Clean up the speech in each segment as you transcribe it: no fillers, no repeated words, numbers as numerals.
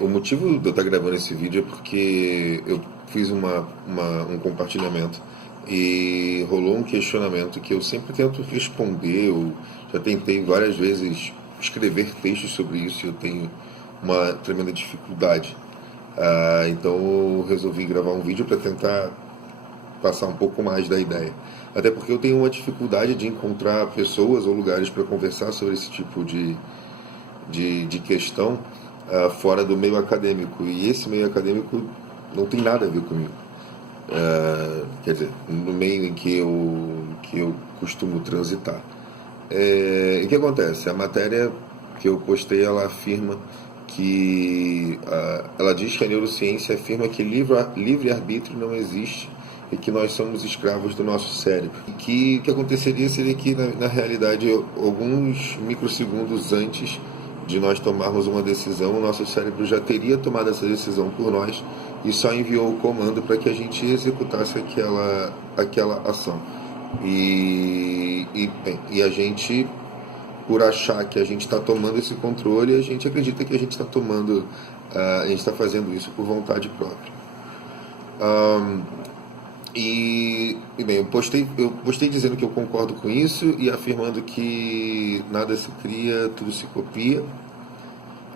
O motivo de eu estar gravando esse vídeo é porque eu fiz um compartilhamento e rolou um questionamento que eu sempre tento responder. Eu já tentei várias vezes escrever textos sobre isso e eu tenho uma tremenda dificuldade. Então eu resolvi gravar um vídeo para tentar passar um pouco mais da ideia. Até porque eu tenho uma dificuldade de encontrar pessoas ou lugares para conversar sobre esse tipo de questão fora do meio acadêmico. E esse meio acadêmico não tem nada a ver comigo. Quer dizer, no meio em que eu costumo transitar. E o que acontece? A matéria que eu postei, ela afirma que... ela diz que a neurociência afirma que livre-arbítrio não existe e que nós somos escravos do nosso cérebro. E que o que aconteceria seria que, na realidade, alguns microsegundos antes de nós tomarmos uma decisão, o nosso cérebro já teria tomado essa decisão por nós e só enviou o comando para que a gente executasse aquela ação. E a gente, por achar que a gente está tomando esse controle, a gente acredita que a gente está tomando, a gente está fazendo isso por vontade própria. Bem, eu postei dizendo que eu concordo com isso e afirmando que nada se cria, tudo se copia.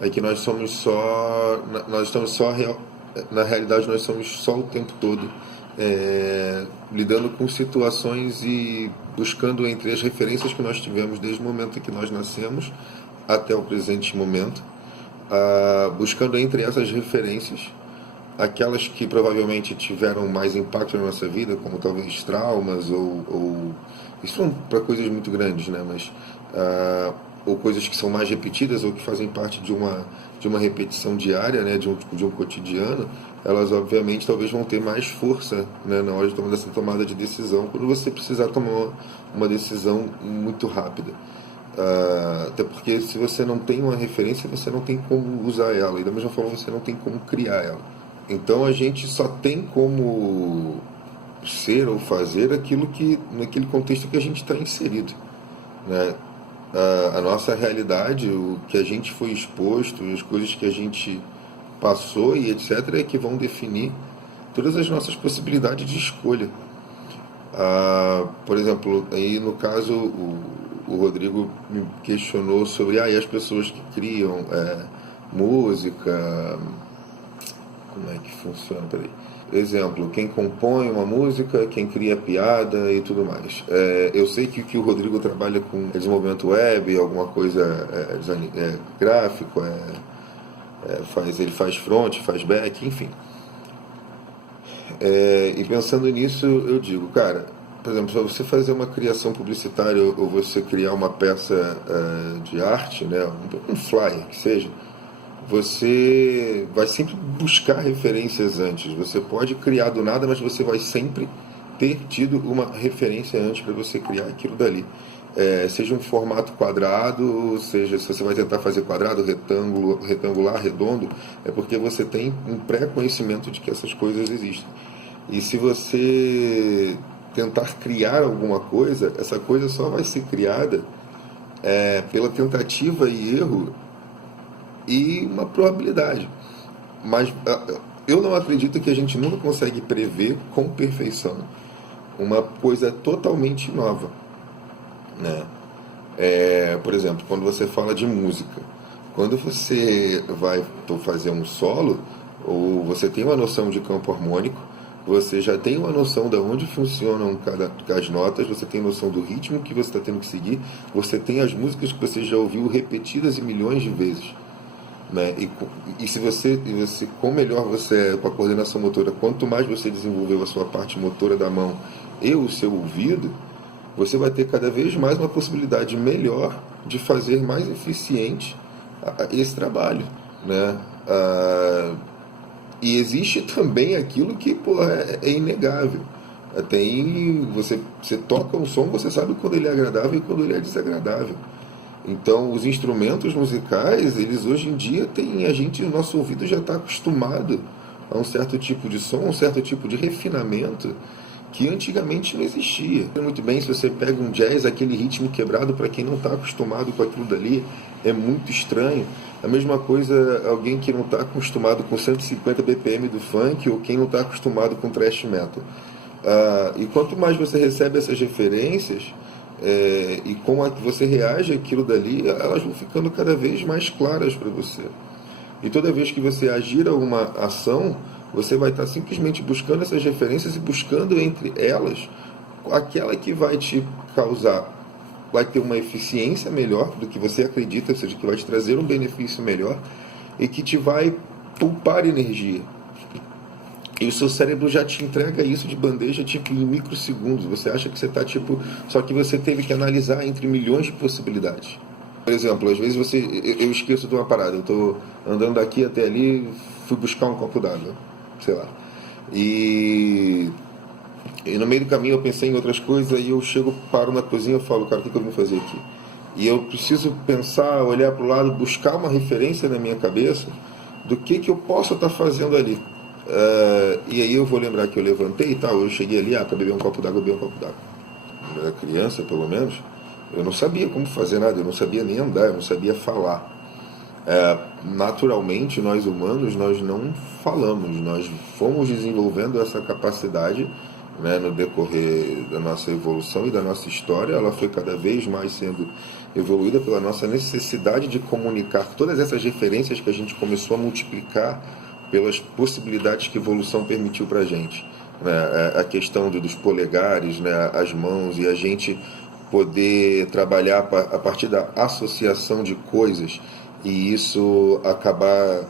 É que nós estamos só, na realidade nós somos só o tempo todo lidando com situações e buscando entre as referências que nós tivemos desde o momento em que nós nascemos até o presente momento, buscando entre essas referências aquelas que provavelmente tiveram mais impacto na nossa vida, como talvez traumas ou isso são para coisas muito grandes, né? Mas ou coisas que são mais repetidas ou que fazem parte de uma repetição diária, né? De um cotidiano, elas obviamente talvez vão ter mais força, né? Na hora de tomar essa tomada de decisão, quando você precisar tomar uma decisão muito rápida. Até porque se você não tem uma referência, você não tem como usar ela, e da mesma forma você não tem como criar ela. Então a gente só tem como ser ou fazer aquilo que, naquele contexto que a gente está inserido, né? A nossa realidade, o que a gente foi exposto, as coisas que a gente passou e etc. é que vão definir todas as nossas possibilidades de escolha. Por exemplo, aí no caso o Rodrigo me questionou sobre e as pessoas que criam música. Como é que funciona? Peraí. Exemplo, quem compõe uma música, quem cria piada e tudo mais. Eu sei que o Rodrigo trabalha com desenvolvimento web, alguma coisa gráfico, ele faz front, faz back, enfim. E pensando nisso, eu digo, cara, por exemplo, para você fazer uma criação publicitária ou você criar uma peça de arte, né, um flyer que seja, você vai sempre buscar referências antes. Você pode criar do nada, mas você vai sempre ter tido uma referência antes para você criar aquilo dali. Seja um formato quadrado, seja se você vai tentar fazer quadrado, retangular, redondo, é porque você tem um pré-conhecimento de que essas coisas existem. E se você tentar criar alguma coisa, essa coisa só vai ser criada pela tentativa e erro e uma probabilidade. Mas eu não acredito que a gente nunca consegue prever com perfeição uma coisa totalmente nova, né? Por exemplo, quando você fala de música, quando você vai fazer um solo, ou você tem uma noção de campo harmônico, você já tem uma noção de onde funcionam as notas, você tem noção do ritmo que você está tendo que seguir, você tem as músicas que você já ouviu repetidas e milhões de vezes, né? E se você com melhor você é com a coordenação motora, quanto mais você desenvolveu a sua parte motora da mão e o seu ouvido, você vai ter cada vez mais uma possibilidade melhor de fazer mais eficiente esse trabalho, né? E existe também aquilo que é inegável. Você toca um som, você sabe quando ele é agradável e quando ele é desagradável. Então, os instrumentos musicais, eles hoje em dia o nosso ouvido já está acostumado a um certo tipo de som, um certo tipo de refinamento, que antigamente não existia. Muito bem, se você pega um jazz, aquele ritmo quebrado, para quem não está acostumado com aquilo dali, é muito estranho. A mesma coisa, alguém que não está acostumado com 150 BPM do funk, ou quem não está acostumado com thrash metal. E quanto mais você recebe essas referências, e como você reage àquilo dali, elas vão ficando cada vez mais claras para você. E toda vez que você agir alguma ação, você vai estar simplesmente buscando essas referências e buscando entre elas aquela que vai te causar, vai ter uma eficiência melhor do que você acredita, ou seja, que vai te trazer um benefício melhor e que te vai poupar energia. E o seu cérebro já te entrega isso de bandeja, tipo, em microsegundos. Você acha que você está, tipo... Só que você teve que analisar entre milhões de possibilidades. Por exemplo, às vezes eu esqueço de uma parada. Eu estou andando daqui até ali, fui buscar um copo d'água, sei lá. E no meio do caminho eu pensei em outras coisas, aí eu chego, paro na cozinha e falo, cara, o que eu vim fazer aqui? E eu preciso pensar, olhar para o lado, buscar uma referência na minha cabeça do que eu possa estar fazendo ali. E aí eu vou lembrar que eu levantei e tal, eu cheguei ali, para beber um copo d'água, eu bebi um copo d'água. Quando eu era criança, pelo menos, eu não sabia como fazer nada, eu não sabia nem andar, eu não sabia falar. Naturalmente, nós humanos, nós não falamos, nós fomos desenvolvendo essa capacidade, né, no decorrer da nossa evolução e da nossa história. Ela foi cada vez mais sendo evoluída pela nossa necessidade de comunicar todas essas referências que a gente começou a multiplicar pelas possibilidades que a evolução permitiu para a gente, né? A questão dos polegares, né, as mãos, e a gente poder trabalhar a partir da associação de coisas, e isso acabar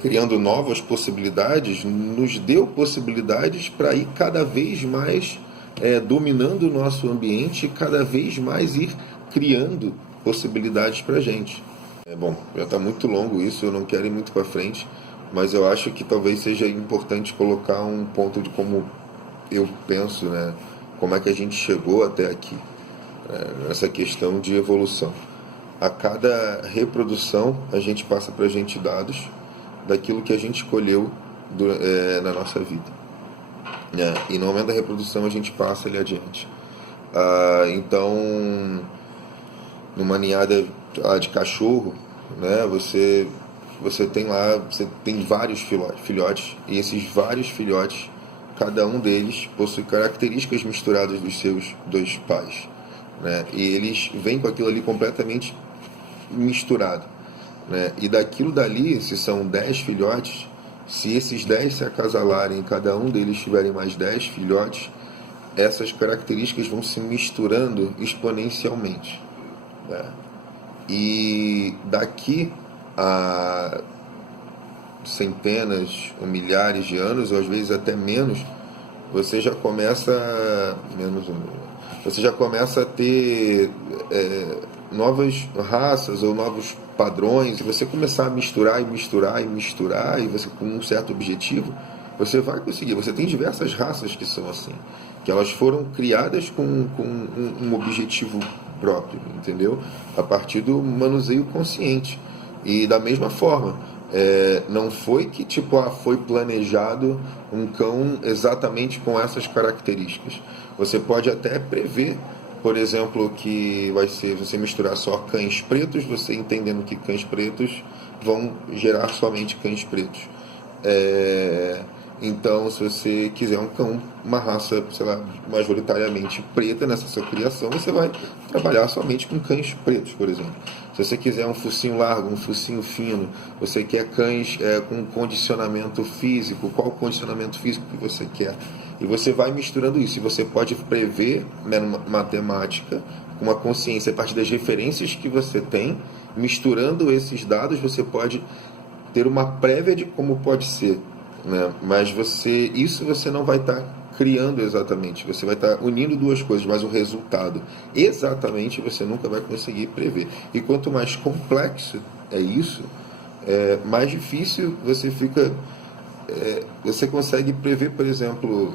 criando novas possibilidades, nos deu possibilidades para ir cada vez mais dominando o nosso ambiente e cada vez mais ir criando possibilidades para a gente. Bom, já está muito longo isso, eu não quero ir muito para frente, mas eu acho que talvez seja importante colocar um ponto de como eu penso, né, como é que a gente chegou até aqui, nessa questão de evolução. A cada reprodução a gente passa para a gente dados daquilo que a gente escolheu na nossa vida, né? E no momento da reprodução a gente passa ali adiante. Então, numa ninhada de cachorro, né, você tem vários filhotes, e esses vários filhotes, cada um deles possui características misturadas dos seus dois pais, né? E eles vêm com aquilo ali completamente misturado, né? E daquilo dali, se são 10 filhotes, se esses 10 se acasalarem e cada um deles tiverem mais 10 filhotes, essas características vão se misturando exponencialmente, né? E daqui a centenas ou milhares de anos, ou às vezes até menos, você já começa a ter novas raças ou novos padrões. E você começar a misturar e você, com um certo objetivo, você vai conseguir. Você tem diversas raças que são assim, que elas foram criadas com um objetivo próprio, entendeu? A partir do manuseio consciente. E da mesma forma, não foi que foi planejado um cão exatamente com essas características. Você pode até prever, por exemplo, que vai ser você misturar só cães pretos, você entendendo que cães pretos vão gerar somente cães pretos. Então, se você quiser um cão, uma raça, sei lá, majoritariamente preta nessa sua criação, você vai trabalhar somente com cães pretos, por exemplo. Se você quiser um focinho largo, um focinho fino, você quer cães com condicionamento físico, qual condicionamento físico que você quer? E você vai misturando isso. E você pode prever, né, matemática, com uma consciência, a partir das referências que você tem, misturando esses dados, você pode ter uma prévia de como pode ser, né? Mas isso você não vai estar criando exatamente, você vai estar unindo duas coisas, mas o resultado exatamente você nunca vai conseguir prever. E quanto mais complexo é isso, mais difícil você fica. Você consegue prever, por exemplo,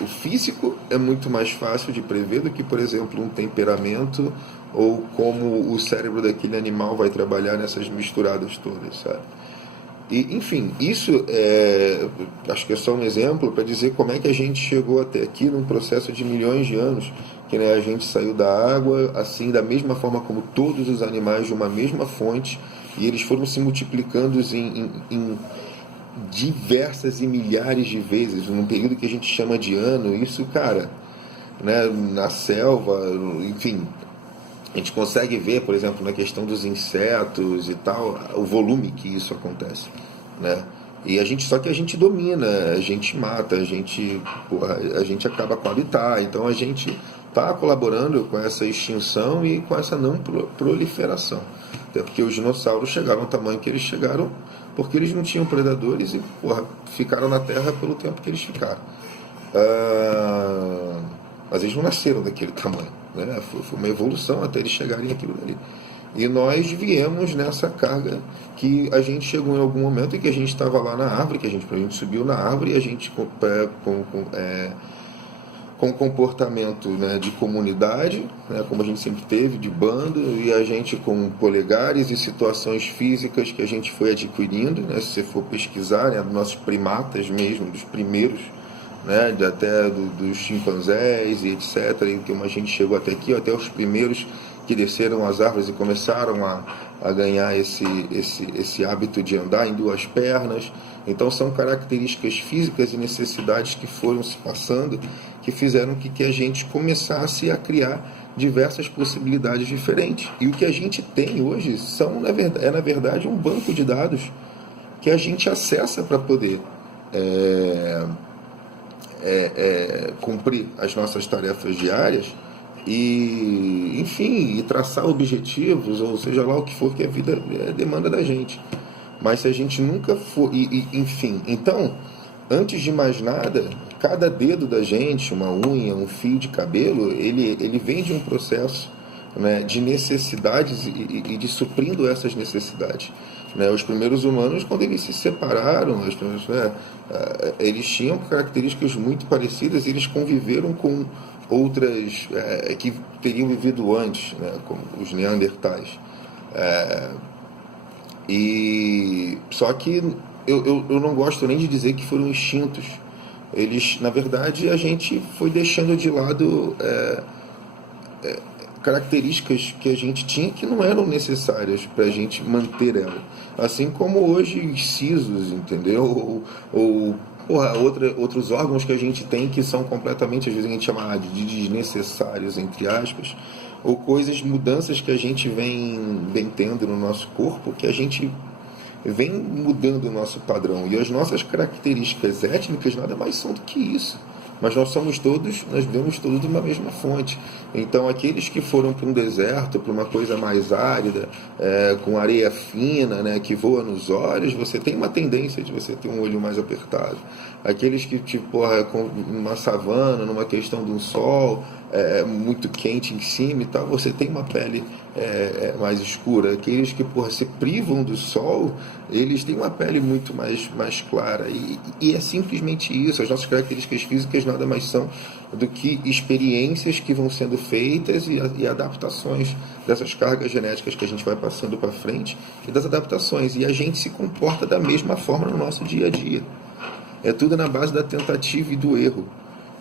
o físico é muito mais fácil de prever do que, por exemplo, um temperamento ou como o cérebro daquele animal vai trabalhar nessas misturadas todas, sabe? E, enfim, acho que é só um exemplo para dizer como é que a gente chegou até aqui num processo de milhões de anos, que né, a gente saiu da água, assim, da mesma forma como todos os animais de uma mesma fonte, e eles foram se multiplicando em diversas e milhares de vezes, num período que a gente chama de ano. Isso, cara, né, na selva, enfim, a gente consegue ver, por exemplo, na questão dos insetos e tal, o volume que isso acontece, né? E só que a gente domina, a gente mata, a gente acaba com o habitat, então a gente está colaborando com essa extinção e com essa não proliferação. Até porque os dinossauros chegaram ao tamanho que eles chegaram porque eles não tinham predadores e, ficaram na Terra pelo tempo que eles ficaram. Mas eles não nasceram daquele tamanho, né? Foi uma evolução até eles chegarem àquilo ali. E nós viemos nessa carga que a gente chegou em algum momento em que a gente estava lá na árvore, que a gente subiu na árvore e a gente com comportamento, né, de comunidade, né, como a gente sempre teve, de bando, e a gente com polegares e situações físicas que a gente foi adquirindo, né, se você for pesquisar, né, nossos primatas mesmo, dos primeiros, né, até dos chimpanzés e etc., e como a gente chegou até aqui, até os primeiros que desceram as árvores e começaram a ganhar esse hábito de andar em duas pernas. Então são características físicas e necessidades que foram se passando, que fizeram que a gente começasse a criar diversas possibilidades diferentes. E o que a gente tem hoje na verdade um banco de dados que a gente acessa para poder cumprir as nossas tarefas diárias e, enfim, traçar objetivos, ou seja lá o que for que a vida demanda da gente. Mas se a gente nunca for... enfim, então, antes de mais nada, cada dedo da gente, uma unha, um fio de cabelo, ele vem de um processo, né, de necessidades e de suprindo essas necessidades. Né, os primeiros humanos, quando eles se separaram, eles tinham características muito parecidas e eles conviveram com outras que teriam vivido antes, né, como os neandertais. Só que eu não gosto nem de dizer que foram extintos. Eles, na verdade, a gente foi deixando de lado características que a gente tinha que não eram necessárias para a gente manter ela. Assim como hoje os sisos, entendeu? Outros órgãos que a gente tem que são completamente, às vezes a gente chama de desnecessários, entre aspas, ou mudanças que a gente vem tendo no nosso corpo, que a gente vem mudando o nosso padrão. E as nossas características étnicas nada mais são do que isso. Mas nós vemos todos de uma mesma fonte. Então, aqueles que foram para um deserto, para uma coisa mais árida, com areia fina, né, que voa nos olhos, você tem uma tendência de você ter um olho mais apertado. Aqueles que, numa savana, numa questão de um sol muito quente em cima e tal, você tem uma pele mais escura. Aqueles que se privam do sol, eles têm uma pele muito mais clara. E é simplesmente isso. As nossas características físicas nada mais são do que experiências que vão sendo feitas e adaptações dessas cargas genéticas que a gente vai passando para frente e das adaptações. E a gente se comporta da mesma forma no nosso dia a dia. É tudo na base da tentativa e do erro.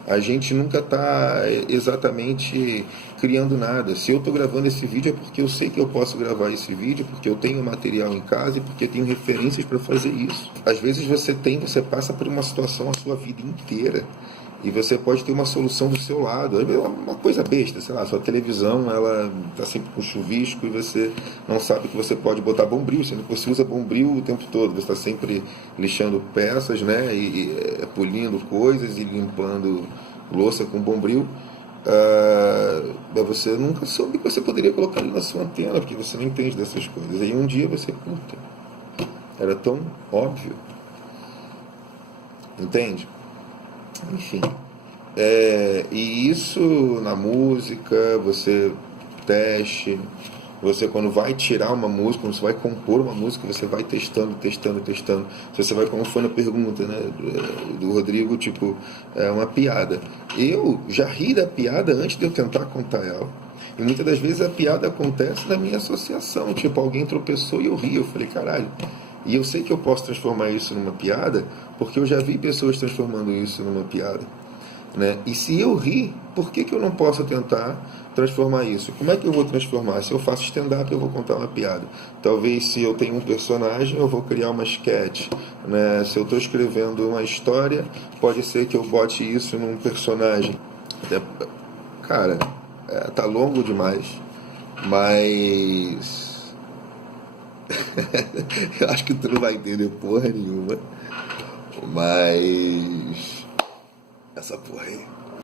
A gente nunca está exatamente criando nada. Se eu estou gravando esse vídeo é porque eu sei que eu posso gravar esse vídeo, porque eu tenho material em casa e porque eu tenho referências para fazer isso. Às vezes você passa por uma situação a sua vida inteira e você pode ter uma solução do seu lado. É uma coisa besta, sei lá, sua televisão ela está sempre com chuvisco e você não sabe que você pode botar Bombril, sendo que você usa Bombril o tempo todo. Você está sempre lixando peças, né, e polindo coisas e limpando louça com Bombril. Você nunca soube que você poderia colocar ali na sua antena, porque você não entende dessas coisas. Aí um dia você, era tão óbvio. Entende? Enfim, e isso na música, você teste, você quando vai tirar uma música, quando você vai compor uma música, você vai testando. Se você vai, como foi na pergunta, né, do Rodrigo, é uma piada. Eu já ri da piada antes de eu tentar contar ela. E muitas das vezes a piada acontece na minha associação, alguém tropeçou e eu ri, eu falei, caralho. E eu sei que eu posso transformar isso numa piada, porque eu já vi pessoas transformando isso numa piada, né? E se eu rir, por que eu não posso tentar transformar isso? Como é que eu vou transformar? Se eu faço stand-up, eu vou contar uma piada. Talvez se eu tenho um personagem, eu vou criar uma sketch, né? Se eu estou escrevendo uma história, pode ser que eu bote isso num personagem. Cara, tá longo demais, mas eu acho que tu não vai entender porra nenhuma. Mas essa porra aí